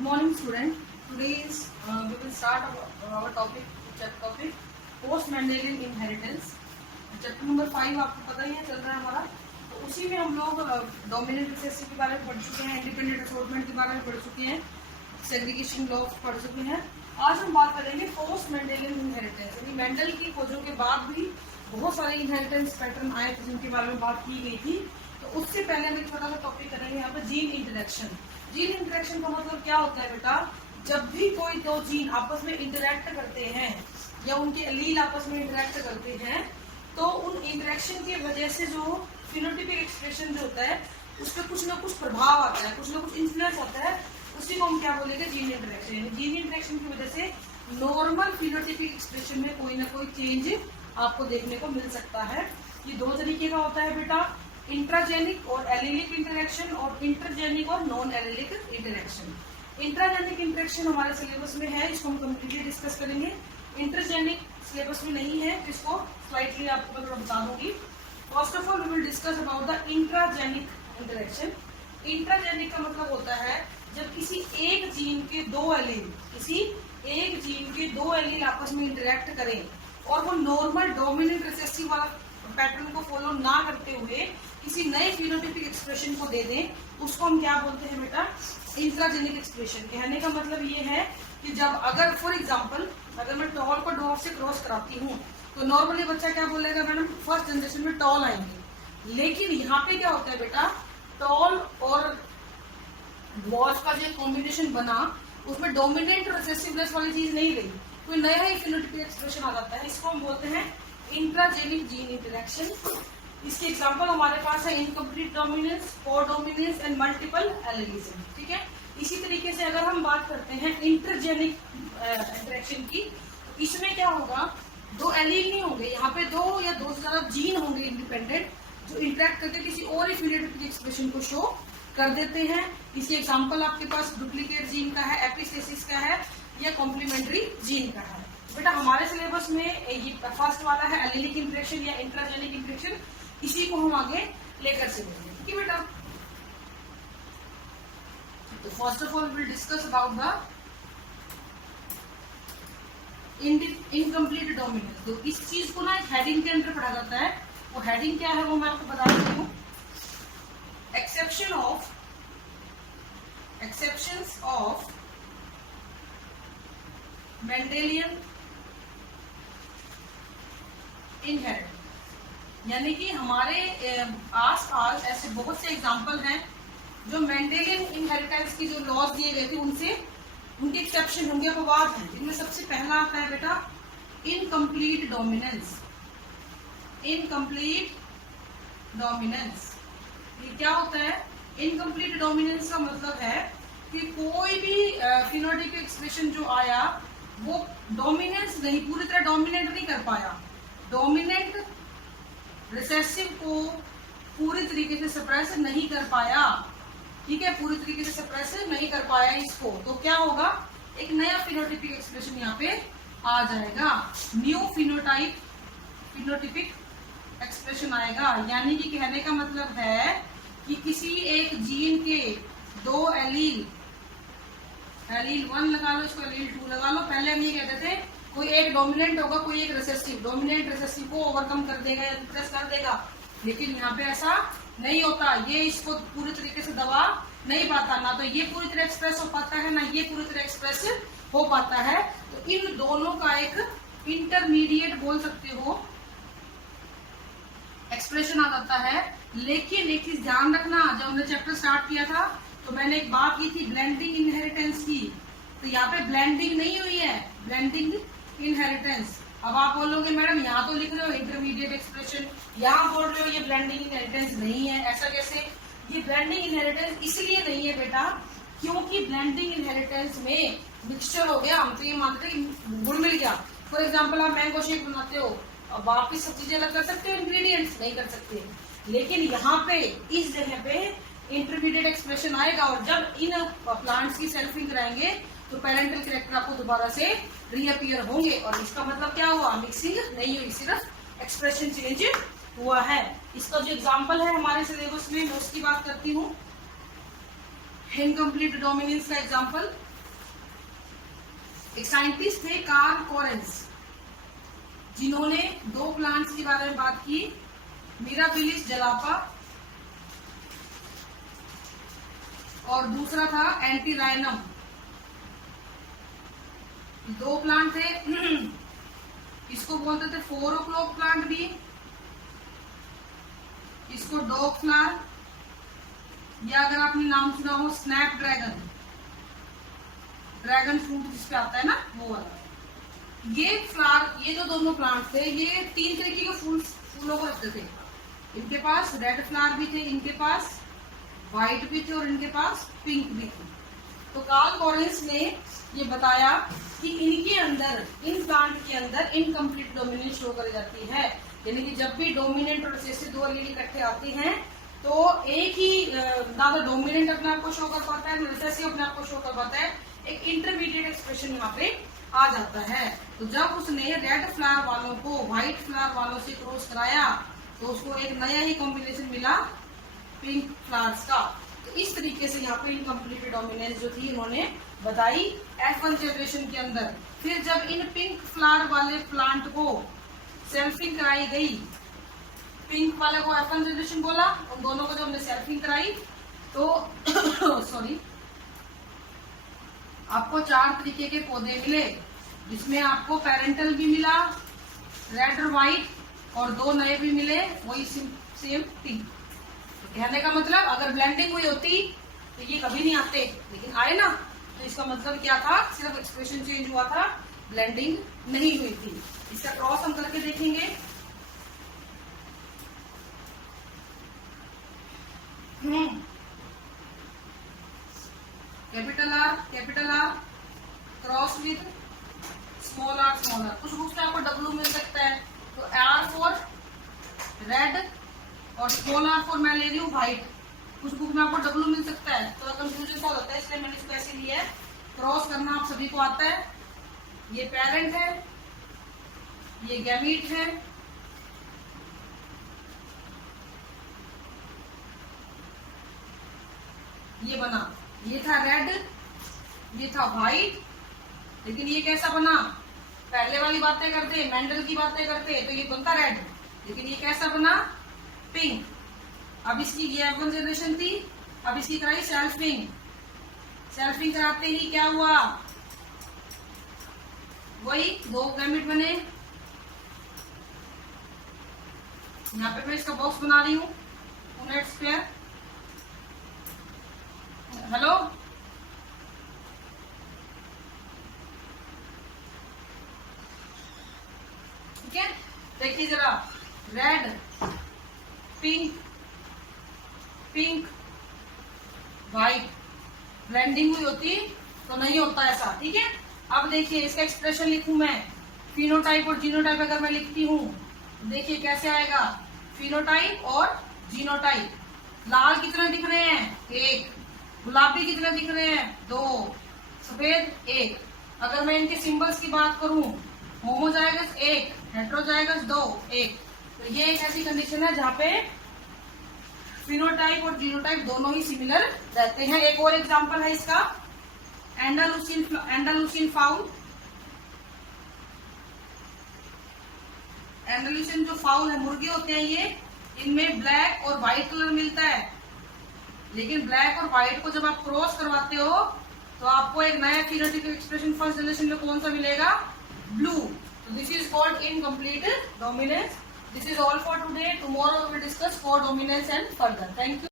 Good morning, student. Today is we will start our topic, chapter topic post-Mendelian inheritance. Chapter number 5 आपको पता ही है चल रहा है हमारा, तो उसी में हम लोग डोमिनेंट रिसेसिव के बारे में पढ़ चुके हैं, इंडिपेंडेंट असॉर्टमेंट के बारे में पढ़ चुके हैं, सेग्रीगेशन लॉ पढ़ चुके हैं। आज हम बात करेंगे पोस्ट मेंडेलियन इनहेरिटेंस, यानी मेंडल की खोजों के बाद भी बहुत सारे इनहेरिटेंस पैटर्न आए थे जिनके बारे में बात की गई थी। तो उससे पहले हम एक छोटा सा टॉपिक करेंगे यहाँ पर जीन इंटरेक्शन। जीन इंटरेक्शन का मतलब क्या होता है बेटा, जब भी कोई दो जीन आपस में इंटरेक्ट करते हैं या उनके एलील आपस में इंटरेक्ट करते हैं तो उन इंटरेक्शन की वजह से जो फिनोटाइपिक एक्सप्रेशन जो होता है उस पर कुछ ना कुछ प्रभाव आता है, कुछ ना कुछ इन्फ्लुएंस आता है, उसी को हम क्या बोलेंगे, जीन इंटरेक्शन। जीन इंटरेक्शन की वजह से नॉर्मल फिनोटाइपिक एक्सप्रेशन में कोई ना कोई चेंज आपको देखने को मिल सकता है। ये दो तरीके का होता है बेटा, इंट्राजेनिक और एलिलिक इंटरेक्शन और इंटरजेनिक और non allelic interaction. Intragenic interaction हमारे सिलेबस में है, इसको हम कंप्लीटली डिस्कस करेंगे। इंटरजेनिक सिलेबस में नहीं है, इसको स्लाइटली आपको मैं बता दूंगी। First of all we will discuss about the intragenic interaction. Intragenic का मतलब होता है जब किसी एक जीन के दो एलील आपस में इंटरेक्ट करें और वो नॉर्मल डोमिनेंट रिसेसिव वाला पैटर्न को फॉलो ना करते हुए किसी नए फिनोटाइपिक एक्सप्रेशन को दे दें, उसको हम क्या बोलते हैं बेटा, इंट्राजेनिक एक्सप्रेशन। कहने का मतलब ये है कि जब अगर फॉर एग्जांपल अगर मैं टॉल को डॉर्फ से क्रॉस कराती हूँ तो नॉर्मली बच्चा क्या बोलेगा, मैडम फर्स्ट जनरेशन में टॉल आएंगे। लेकिन यहाँ पे क्या होता है बेटा, टॉल और डॉर्फ का जो कॉम्बिनेशन बना उसमें डोमिनेंट रिसेसिवनेस वाली चीज नहीं रही, कोई नया ही फिनोटाइपिक एक्सप्रेशन आ जाता है, इसको हम बोलते हैं इंट्राजेनिक जीन इंटरेक्शन। इसके एग्जांपल हमारे पास है incomplete dominance, codominance and multiple allelism. ठीक है, इसी तरीके से अगर हम बात करते हैं इंटरजेनिक इंटरेक्शन की, तो इसमें क्या होगा, दो एलील नहीं होंगे, यहाँ पे दो या दो से ज्यादा जीन होंगे इंडिपेंडेंट जो इंटरेक्ट करके किसी और ही फिनोटाइपिक एक्सप्रेशन को शो कर देते हैं। इसके एग्जांपल आपके पास डुप्लीकेट जीन का है, एपिस्टेसिस का है या कॉम्प्लीमेंट्री जीन का है। बेटा हमारे सिलेबस में ये फर्स्ट वाला है एलिलिक इंटरेक्शन या इंट्राजेनिक इंटरेक्शन, इसी को हम आगे लेकर चलेंगे। ठीक है बेटा, तो first of all will discuss about the incomplete dominance. तो इस चीज को ना एक हेडिंग के अंदर पढ़ा जाता है, वो हेडिंग क्या है वो मैं आपको बता देती हूँ। एक्सेप्शंस ऑफ मेंडेलियन इनहेरिटेंस, यानी कि हमारे आसपास ऐसे बहुत से एग्जाम्पल हैं जो मेंडेलियन इनहेरिटेंस की जो लॉज दिए गए थे उनसे उनके एक्सेप्शन होंगे, अपवाद हैं। इनमें सबसे पहला आता है बेटा इनकम्प्लीट डोमिनेंस। इनकम्प्लीट डोमिनेंस ये क्या होता है, इनकम्प्लीट डोमिनेंस का मतलब है कि कोई भी फिनोटाइपिक एक्सप्रेशन जो आया वो डोमिनेंस नहीं, पूरी तरह डोमिनेट नहीं कर पाया, डोमिनेंट रिसेसिव को पूरी तरीके से सप्रेस नहीं कर पाया। ठीक है, पूरी तरीके से सप्रेस नहीं कर पाया इसको, तो क्या होगा, एक नया फिनोटाइपिक एक्सप्रेशन यहाँ पे आ जाएगा, न्यू फिनोटाइपिक एक्सप्रेशन आएगा। यानी कि कहने का मतलब है कि किसी एक जीन के दो एलील 1 लगा लो, इसको एलील 2 लगा लो। पहले हम ये कहते थे कोई एक डोमिनेंट होगा, कोई एक रिसेसिव, डोमिनेंट रिसेसिव को ओवरकम कर देगा या रिप्लेस कर देगा, लेकिन यहाँ पे ऐसा नहीं होता, ये इसको पूरी तरीके से दबा नहीं पाता, ना तो ये पूरी तरह एक्सप्रेस हो पाता है ना ये पूरी तरह एक्सप्रेस हो पाता है। तो इन दोनों का एक इंटरमीडिएट बोल सकते हो एक्सप्रेशन आ जाता है। लेकिन एक चीज ध्यान रखना, जब हमने चैप्टर स्टार्ट किया था तो मैंने एक बात की थी ब्लेंडिंग इनहेरिटेंस की, तो यहाँ पे ब्लेंडिंग नहीं हुई है, ब्लेंडिंग इनहेरिटेंस। अब आप बोलोगे मैडम यहाँ तो लिख रहे हो इंटरमीडिएट एक्सप्रेशन, यहाँ बोल रहे हो ये ब्लेंडिंग इनहेरिटेंस नहीं है, ऐसा कैसे? ये ब्लेंडिंग इनहेरिटेंस इसलिए नहीं है बेटा क्योंकि ब्लेंडिंग इनहेरिटेंस में मिक्सचर हो गया, हम तो ये मानते हैं कि गुड़ मिल गया। फॉर एग्जाम्पल आप मैंगो शेक बनाते हो, अब वापिस सब चीजें अलग कर सकते हो, इंग्रेडिएंट्स नहीं कर सकते, लेकिन यहाँ पे इस जगह पे इंटरमीडिएट एक्सप्रेशन आएगा और जब इन प्लांट्स की सेल्फिंग कराएंगे तो पेरेंटल कैरेक्टर आपको दोबारा से रीअपियर होंगे, और इसका मतलब क्या हुआ, मिक्सिंग नहीं हुई, सिर्फ एक्सप्रेशन चेंज हुआ है। इसका जो एग्जाम्पल है हमारे सिलेबस में, मैं उसकी बात करती हूँ। इनकम्प्लीट डोमिनेंस का एग्जाम्पल, एक साइंटिस्ट थे कार्ल कोरेंस, जिन्होंने दो प्लांट्स के बारे में बात की, मिराबिलिस जलापा और दूसरा था एंटीराइनम। दो प्लांट थे, इसको बोलते थे 4 o'clock प्लांट भी, इसको डॉग फ्लावर, या अगर आपने नाम सुना हो स्नैप ड्रैगन, ड्रैगन फ्रूट जिसपे आता है ना वो वाला। ये फ्लावर, ये जो दोनों प्लांट थे ये 3 तरीके के फूलों को रखते थे। इनके पास रेड फ्लावर भी थे, इनके पास व्हाइट भी थे और इनके पास पिंक भी थे। तो कार्ल कोरेंस ने ये बताया कि इनके अंदर, इन प्लांट के अंदर इनकम्प्लीट डोमिनेंस शो करी जाती है, यानी कि जब भी डोमिनेंट और रिसेसिव दो एलील इकट्ठे आते हैं तो एक ही ना तो डोमिनेंट अपने आप को शो कर पाता है, ना रिसेसिव अपने आप को शो कर पाता है, एक इंटरमीडिएट एक्सप्रेशन यहाँ पे आ जाता है। तो जब उसने रेड फ्लावर वालों को व्हाइट फ्लावर वालों से क्रॉस कराया तो उसको एक नया ही कॉम्बिनेशन मिला पिंक फ्लावर्स का। तो इस तरीके से यहाँ पे इनकम्प्लीट डोमिनेंस जो थी इन्होंने बताई F1 जनरेशन के अंदर। फिर जब इन पिंक फ्लावर वाले प्लांट को सेल्फिंग कराई गई, पिंक वाले को F1 जनरेशन बोला, उन दोनों को जब हमने सेल्फिंग कराई तो सॉरी आपको 4 तरीके के पौधे मिले, जिसमें आपको पेरेंटल भी मिला रेड और व्हाइट, और 2 नए भी मिले वही सेम पिंक। कहने का मतलब अगर ब्लेंडिंग हुई होती तो ये कभी नहीं आते, लेकिन आए ना, तो इसका मतलब क्या था, सिर्फ एक्सप्रेशन चेंज हुआ था, ब्लेंडिंग नहीं हुई थी। इसका क्रॉस हम करके देखेंगे। Capital R cross with small R. कुछ बुक्स में आपको डब्ल्यू मिल सकता है, तो आर फॉर रेड और स्मॉल आर फॉर मैं ले रही हूँ व्हाइट। कुछ बुक में आपको डब्ल्यू मिल सकता है, तो कंफ्यूजन हो जाता है, इसलिए मैंने इसको ऐसे लिया है। क्रॉस करना आप सभी को आता है। ये पेरेंट है, ये गैमीट है, ये बना, ये था रेड, ये था व्हाइट, लेकिन ये कैसा बना, पहले वाली बातें करते, मेंडल की बातें करते तो ये बनता रेड, लेकिन ये कैसा बना, पिंक। अब इसकी ये F1 जनरेशन थी, अब इसकी कराई सेल्फिंग। सेल्फिंग कराते ही क्या हुआ, वही 2 गैमेट बने। यहाँ पे मैं इसका बॉक्स बना रही हूँ, यूनिट स्क्वायर। हेलो, ठीक है, देखिए जरा, red pink pink white, blending हुई होती तो नहीं होता ऐसा, ठीक है। अब देखिए इसका एक्सप्रेशन लिखूं मैं, फिनोटाइप और जीनोटाइप अगर मैं लिखती हूँ, देखिए कैसे आएगा, फिनोटाइप और जीनोटाइप। लाल कितने दिख रहे हैं, 1, गुलाबी कितने दिख रहे हैं, 2, सफेद 1। अगर मैं इनके सिंबल्स की बात करूं, होमोजाइगस 1, हेटेरोजाइगस 2, 1। तो ये एक ऐसी कंडीशन है जहाँ पे फिनोटाइप और जीनोटाइप दोनों ही सिमिलर रहते हैं। एक और एग्जांपल है इसका, एंडालुसिन फाउल। एंडालुसिन जो फाउल है, मुर्गे होते हैं ये, इनमें ब्लैक और व्हाइट कलर मिलता है, लेकिन ब्लैक और व्हाइट को जब आप क्रॉस करवाते हो तो आपको एक नया फिनोटाइपिक एक्सप्रेशन फर्स्ट जनरेशन में कौन सा मिलेगा, blue. So this is called incomplete dominance. This is all for today. Tomorrow we will discuss codominance and further. Thank you.